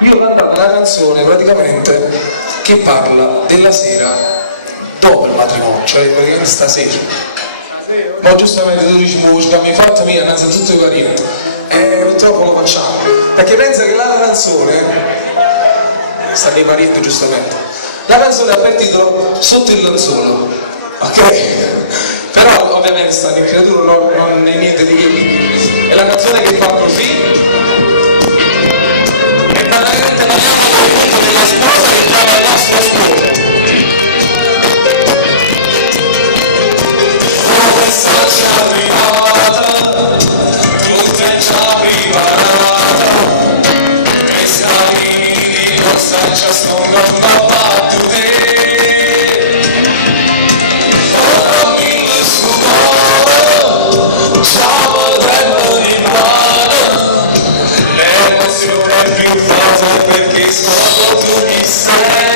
io ho cantato una canzone praticamente che parla della sera dopo il matrimonio, cioè praticamente stasera. Ma giustamente tu dici, musica, mi hai fatto mia, innanzitutto carino. Purtroppo lo facciamo. Perché pensa che la canzone, sta nei parenti giustamente, la canzone ha per titolo Sotto il lenzuolo, ok? Però ovviamente sta nel creatura, non è niente di che. È la canzone che fa così. E praticamente parliamo della sposa che chiama la nostra sposa. Messaggio arrivata, tutto è già preparato, e salini non sta già sfondando battute, ora mille sudore, ciao tempo di mano, l'emozione è più forte perché sono tu chi sei.